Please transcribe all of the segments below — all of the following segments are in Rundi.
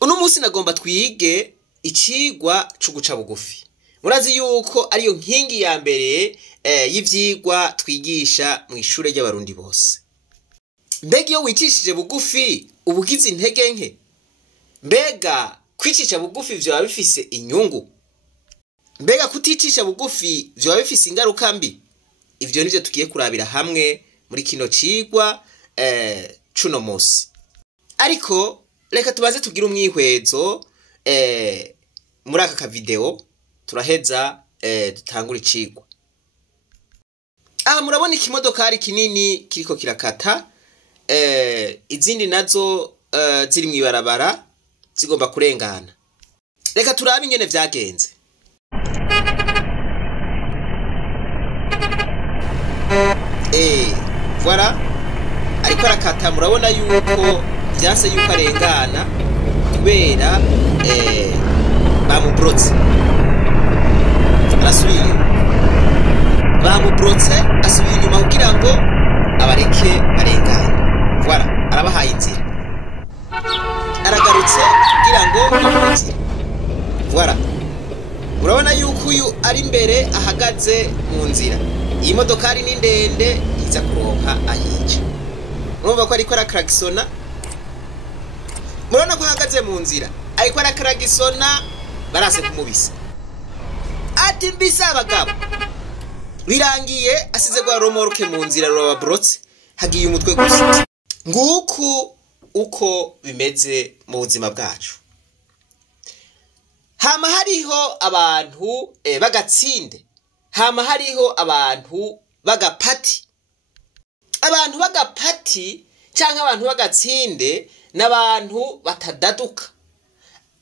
Uno munsi nagomba twige icigwa cyo guca bugufi. Murazi yuko ariyo nkingi ya mbere y'ivyigwa twigisha mu ishure ry'abarundi bose. Mbega iyo wicishije bugufi ubugize intege nke? Mbega kwicisha bugufi vyoba bifise inyungu? Mbega kuticisha bugufi vyoba bifise ingaruka mbi? Ivyo nivyo tugiye kurabira hamwe muri kino cigwa cuno munsi. Ariko reka tubaze tugira umwihwezo muri aka video turaheza dutangura icigwa. Murabona ikimodokari kinini kiriko kirakata, izindi nazo ziri mwibarabara zigomba kurengana. Reka turabe ingene vyagenze. Voilà, ariko arakata, murabona yuko vyase yuko arengana kubera bamubrotse. Arasubiye, bamubrotse asubiye inyuma kugira ngo abareke arengana. Voilà, arabahaye inzira, aragarutse kugira ngo amubrotse. Voilà, murabona yuko uyu ari imbere ahagaze mu nzira. Iyi modokari ni ndende iza kuronka ahica. Murumva ko ariko arakragisona. Murabona ko ahagaze mu nzira ariko arakragisona, barase kumubisa. Ati mbisa abagabo. Birangiye asize gwa romoroke mu nzira robabrotse, hagiye umutwe gusa. Nguku uko bimeze mu buzima bwacu. Hama hariho abantu bagatsinde. Hama hariho abantu bagapati. Abantu bagapati canke abantu bagatsinde n'abantu batadaduka.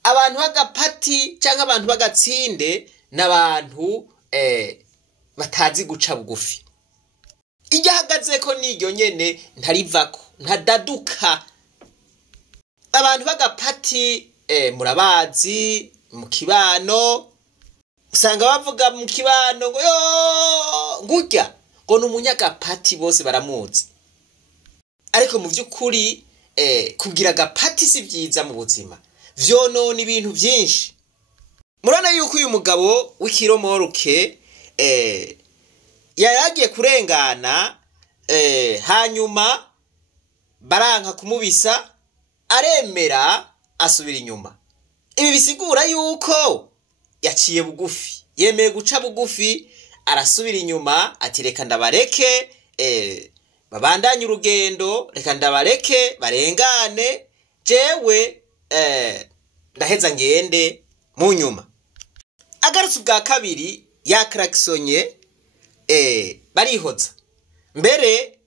Abantu bagapati canke abantu bagatsinde n'abantu batazi guca bugufi. Iryo ahagazeko n'iryo nyene ntarivako, ntadaduka. Abantu bagapati murabazi mu kibano, usanga bavuga mu kibano ngo ngurya ngo n'umunyagapati bose baramuzi. Ariko mu vy'ukuri kugira agapati si vyiza mu buzima, vyonona ibintu vyinshi. Murana yuko uyu mugabo w'ikiromoroke yaragiye kurengana, hanyuma baranka kumubisa, aremera asubira inyuma. Ibi bisigura yuko yaciye bugufi, yemeye guca bugufi, arasubira inyuma ati reka ndabareke babandanye urugendo, reka ndabareke barengane, jewe ndaheza ngende mu nyuma. Agarutse ubwa kabiri yakragisonye, barihoza. Mbere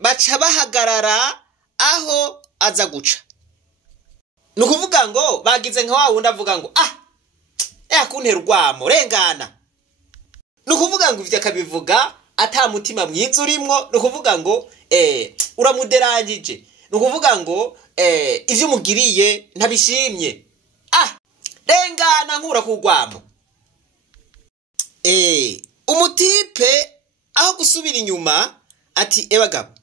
baca bahagarara aho aza guca. Nukuvuga ngo bagize nka wa wundi avuga ngo kuntera urwamo rengana. Nukuvuga ngo ivyo akabivuga ata mutima mwiza urimwo. Nukuvuga ngo uramuderangije. Nukuvuga ngo ivyo mugiriye ntabishimye. Rengana nkura kurwamo. Umutipe aho gusubira inyuma ati ebagabo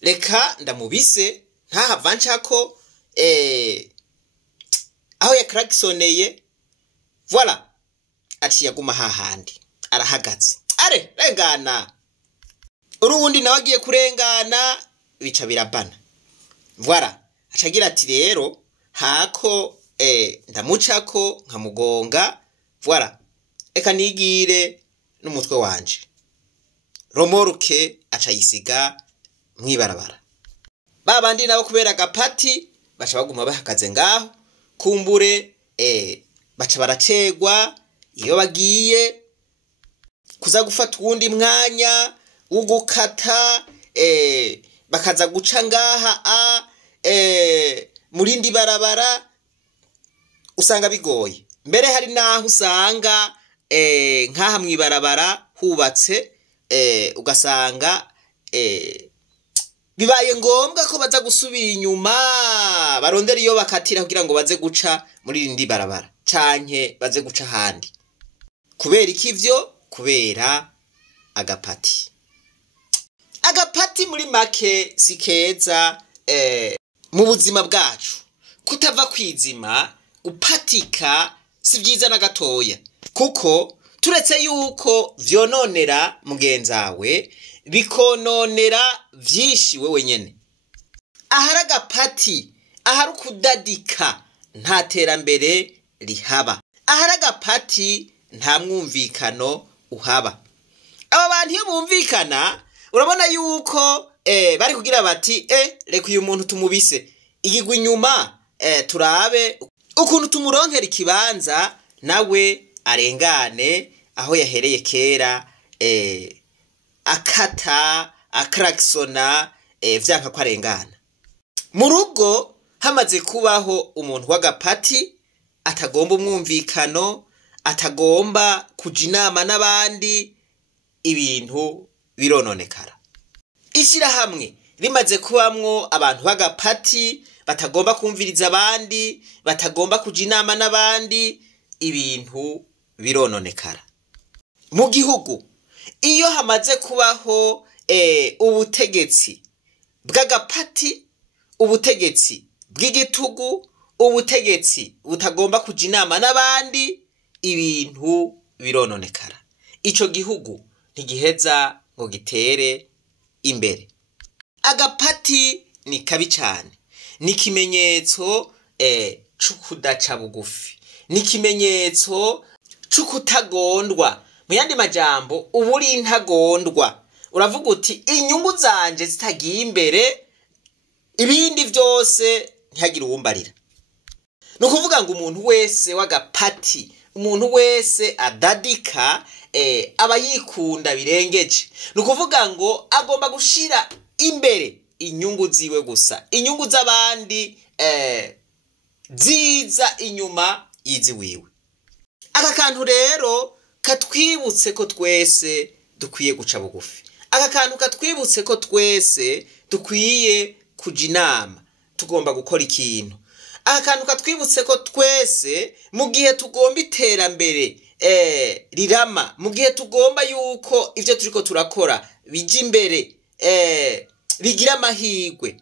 reka ndamubise ntahava ncako aho yakragisoneye. Voilà, ati yaguma hahandi arahagaze. Rengana. Urundi nawe agiye kurengana bica birabana. Voilà, acagira ati rero hako ndamucako nkamugonga. Voilà, eka nigire n'umutwe wanje. Romoroke acayisiga mwibarabara. Babandi nabo kubera agapati baca baguma bahagaze ngaho, kumbure baca baracegwa iyo bagiye kuza gufata uwundi mwanya ugukata, bakaza guca ngaha murindi barabara, usanga bigoye. Mbere hari naho usanga nkaha mwibarabara hubatse, ugasanga bibaye ngombwa ko baza gusubira inyuma barondera iyo bakatira kugira ngo baze guca muri rindi barabara canke baze guca handi. Kubera ikivyo? Kubera agapati. Agapati muri make si keza mu buzima bwacu, kutava kwizima gupatika si byiza na gatoya, kuko turetse yuko vyononera mugenzawe bikononera vyinshi wewe nyene. Ahari agapati, ahari ukudadika, nta terambere rihaba. Ahari agapati nta mwumvikano uhaba. Aba bantu iyo bumvikana urabona yuko bari kugira bati reka uyu muntu tumubise igigwa inyuma, turabe ukuntu tumuronkera ikibanza nawe arengane aho yahereye kera, akata akrakisona vyanka ko arengana. Mu rugo hamaze kubaho umuntu w'agapati atagomba umwumvikano, atagomba kuja inama n'abandi, ibintu birononekara. Ishirahamwe rimaze kubamwo abantu b'agapati batagomba kumviriza abandi, batagomba kuja inama n'abandi, ibintu birononekara. Mu gihugu iyo hamaze kubaho ubutegetsi bw'agapati, ubutegetsi bw'igitugu, ubutegetsi butagomba kuja inama n'abandi, ibintu birononekara. Ico gihugu ntigiheza ngo gitere imbere. Agapati ni kabi cyane, ni kimenyetso c'ukudaca bugufi, ni kimenyetso c'ukutagondwa. Mu yandi majambo uburi intagondwa, uravuga uti inyungu zanje zitagiye imbere, ibindi byose ntihagire uwumbarira. No kuvuga ngo umuntu wese w'agapati, umuntu wese adadika, aba yikunda birengeje. No kuvuga ngo agomba gushira imbere inyungu ziwe gusa, inyungu z'abandi ziza inyuma yizi wiwe. Aka kantu rero katwibutse ko twese dukwiye guca bugufi. Aka kantu katwibutse ko twese dukwiye kuja inama, tugomba gukora ikintu. Aka kantu katwibutse ko twese mu gihe tugomba iterambere rirama, mu gihe tugomba yuko ivyo turiko turakora bija imbere, bigira amahirwe,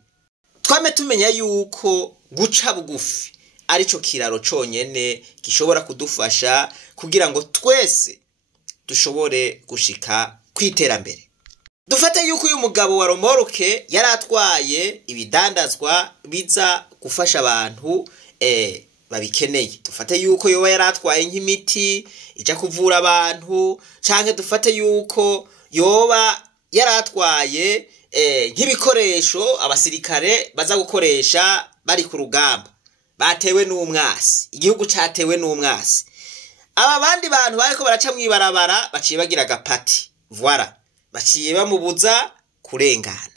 twame tumenya yuko guca bugufi arico kiraro conyene gishobora kudufasha kugira ngo twese dushobore gushika kwiterambere. Dufate yuko uyu mugabo wa Romoroke yaratwaye ibidandazwa biza gufasha abantu babikeneye. Dufate yuko yoba yaratwaye nk'imiti ija kuvura abantu, canke dufate yuko yoba yaratwaye nk'ibikoresho abasirikare baza gukoresha bari ku rugamba, batewe n'umwasi, igihugu catewe n'umwasi. Aba bandi bantu bariko baraca mwibarabara baciye bagira agapati, voilà, baciye bamubuza kurengana.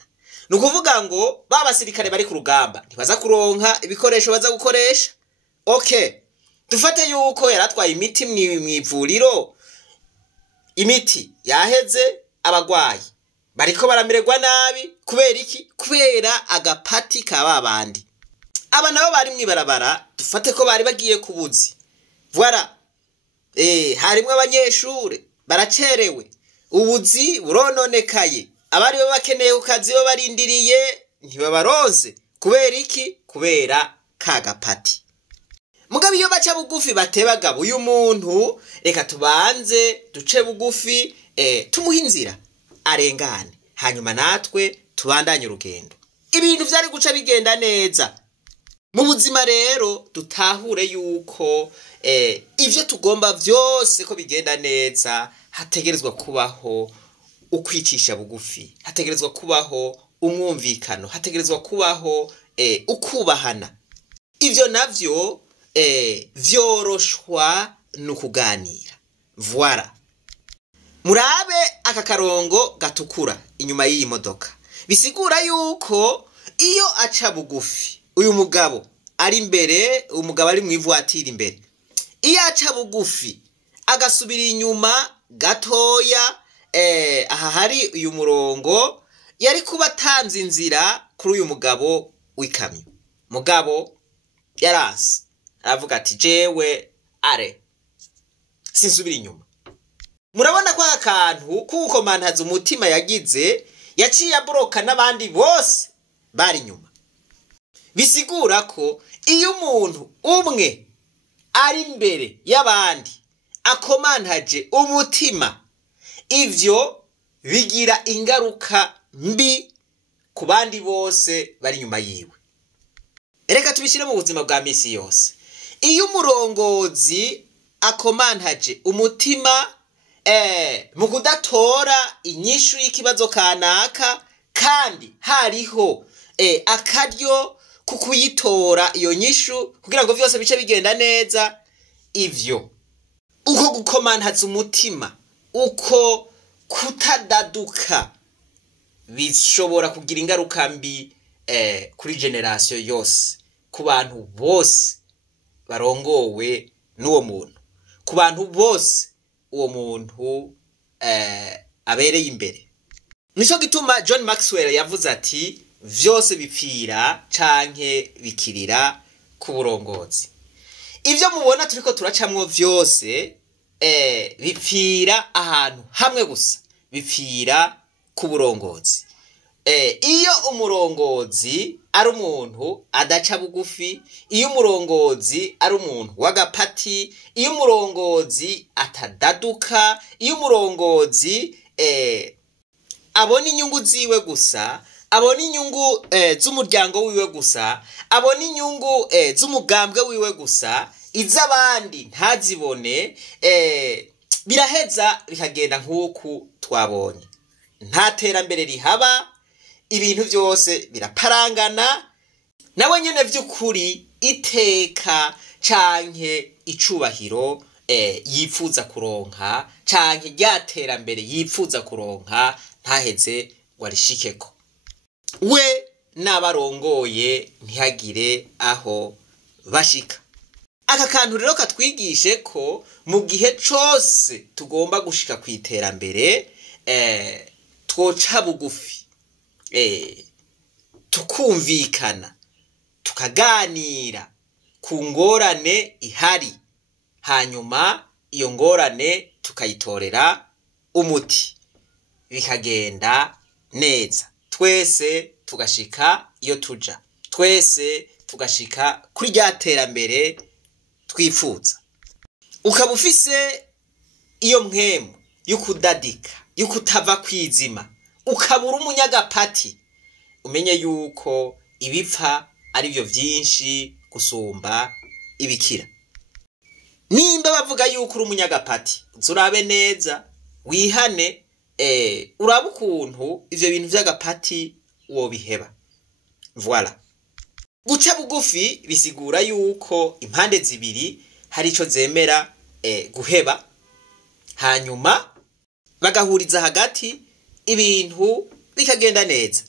Nukuvuga ngo ba basirikare bari ku rugamba ntibaza kuronka ibikoresho baza gukoresha. Okay, dufate yuko yaratwaye imiti mwivuriro, imiti yaheze, abagwayi bariko baramererwa nabi. Kubera iki? Kubera agapati ka babandi. Aba nabo bari mwibarabara, dufate ko bari bagiye kubuzi, voilà, harimwe abanyeshure baracerewe, ubuzi burononekaye, abari bakeneye ukazi bo barindiriye ntibabaronse. Kubera iki? Kubera kagapati. Mugabe iyo baca bugufi batebagabo uyu muntu, reka tubanze duce bugufi, tumuha inzira arengane, hanyuma natwe tubandanye urugendo, ibintu vyari guca bigenda neza. Mu buzima rero dutahure yuko ivyo tugomba vyose ko bigenda neza, hategerezwa kubaho ukwicisha bugufi, hategerezwa kubaho umwumvikano, hategerezwa kubaho ukubahana. Ivyo navyo vyoroshwa nukuganira. Voilà, murabe aka karongo gatukura inyuma y'iyi modoka, bisigura yuko iyo aca bugufi uyu mugabo ari imbere, umugabo ari mwivuatira imbere, iyo aca bugufi agasubira inyuma gatoya, aha hari uyu murongo yari kuba tanze inzira kuri uyu mugabo w'ikamyo. Mugabo yaranse, aravuga ati jewe sinsubira inyuma. Murabona kwa akantu kuko mantaza umutima yagize, yaciye abroka n'abandi bose bari inyuma. bisigura ko iyo umuntu umwe ari imbere y'abandi akomantaje umutima, ivyo bigira ingaruka mbi ku bandi bose bari nyuma yiwe. Reka tubishire mu buzima bwa misi yose. Iyo umurongozi akomantaje umutima mu kudatora inyishu y'ikibazo kanaka, kandi hariho akaryo kukuyitora iyo nyishu kugira ngo vyose bice bigenda neza, ivyo uko gukomantaza umutima, uko kutadaduka bishobora kugira ingaruka mbi kuri generation yose, ku bantu bose barongowe n'uwo muntu, ku bantu bose uwo muntu abereye imbere. Nico gituma John Maxwell yavuze ati vyose bipfira canke bikirira ku burongozi. Ivyo mubona turiko turacamwo vyose bipfira ahantu hamwe gusa, bipfira ku burongozi. Iyo umurongozi ari umuntu adaca bugufi, iyo umurongozi ari umuntu w'agapati, iyo umurongozi atadaduka, iyo umurongozi abona inyungu ziwe gusa, abona inyungu z'umuryango wiwe gusa, abona inyungu z'umugambwe wiwe gusa, iz'abandi ntazibone, biraheza bikagenda nk'uku twabonye. Nta terambere rihaba, ibintu byose biraparangana, nawe nyene vy'ukuri iteka canke icubahiro yipfuza kuronka canke ryaterambere yipfuza kuronka ntaheze warishikeko. We n'abarongoye ntihagire aho bashika. Aka kantu rero katwigishe ko mu gihe cose tugomba gushika ku iterambere, twoca bugufi, tukumvikana, tukaganira ku ngorane ihari, hanyuma iyo ngorane tukayitorera umuti, bikagenda neza, twese tugashika iyo tuja, twese tugashika kuri rya terambere twifuza. Ukaba ufise iyo mpwemu y'ukudadika, y'ukutava kwizima, ukabura umunyagapati, umenye yuko ibipfa ari byo vyinshi gusumba ibikira. Nimba bavuga yuko uri umunyagapati, zurabe neza, wihane, urabe ukuntu ivyo bintu vy'agapati wobiheba. Voilà. Guca bugufi bisigura yuko impande zibiri hari ico zemera guheba, hanyuma bagahuriza hagati, ibintu bikagenda neza.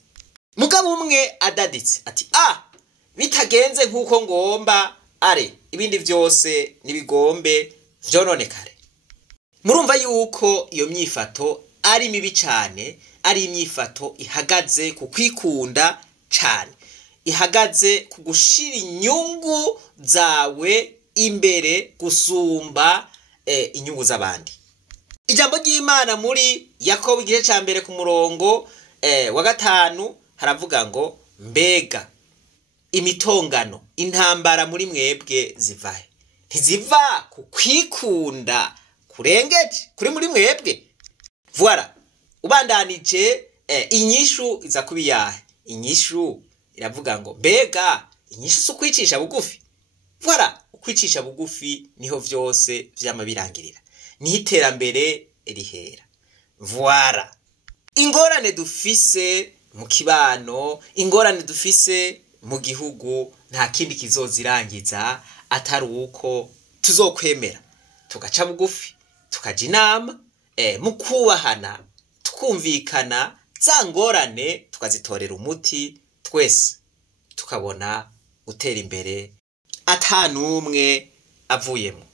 Mugabo umwe adaditse ati bitagenze nk'uko ngomba, ibindi vyose nibigombe vyononekare. Murumva yuko iyo myifato ari mibi cane, ari imyifato ihagaze ku kwikunda cane, ihagaze ku gushira inyungu zawe imbere gusumba inyungu z'abandi. Ijambo ry'Imana muri Yakobo igice ca mbere ku murongo wa 5 haravuga ngo, mbega imitongano, intambara muri mwebwe zivahe? Ntiziva ku kwikunda kurengeje kuri muri mwebwe. Voilà. Ubandanije inyishu iza kubiyahe? Inyishu iravuga ngo, mbega inyishu sukwicisha bugufi. Voilà. Ukwicisha bugufi niho vyose vyama birangirira, niho iterambere rihera. Voilà. Ingorane dufise mu kibano, ingorane dufise mu gihugu, nta kindi kizozirangiza atari uko tuzokwemera tugaca bugufi, tukaja inama, mu kubahana, tukumvikana, za ngorane tukazitorera umuti, twese tukabona gutera imbere atanumwe avuyemo.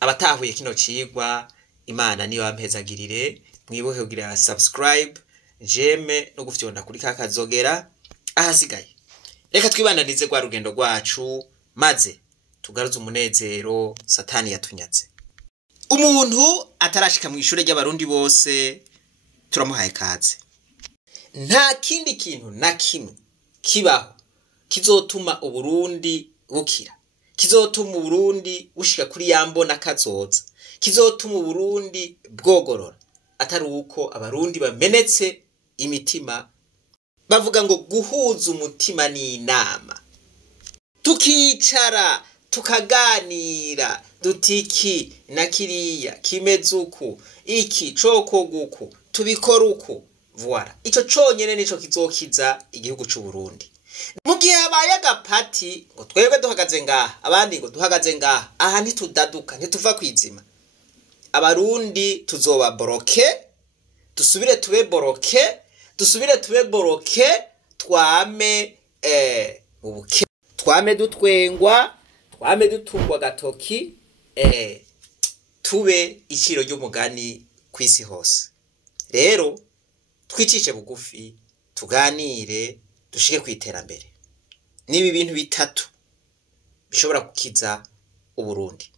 Abatahuye kino cigwa, Imana niyo yampezagirire. Mwibuke kugira subscribe, jeme no gufyonda kuri kakazogera ahasigaye. Reka twibandanize kwa rugendo rwacu, maze tugaruze umunezero Satani yatunyatse. Umuntu atarashika mu ishure ry'abarundi bose turamuhaye kaze. Nta kindi kintu na kimwe kibaho kizotuma Uburundi bukira, kizotuma Uburundi bushika kuri yambona kazoza, kizotuma Uburundi bwogorora, atari uko abarundi bamenetse imitima bavuga ngo guhuza umutima ni inama, tukicara tukaganira dutiki na kiriya kimeze uku iki cokoguku tubikora uku voilà, ico conyene nico kizokiza igihugu c'u Burundi. Mu gihe habaye agapati ngo twebwe duhagaze ngaha abandi ngo duhagaze ngaha, aha ntitudaduka ntituva kwizima, abarundi tuzoba boroke, dusubire tube boroke twame ubuke, twame dutwengwa, twame dutungwa gatoki, tube iciro ry'umugani kwisi hose. Rero twicishe bugufi tuganire dushike kwiterambere. Nibi bintu bitatu bishobora gukiza Uburundi.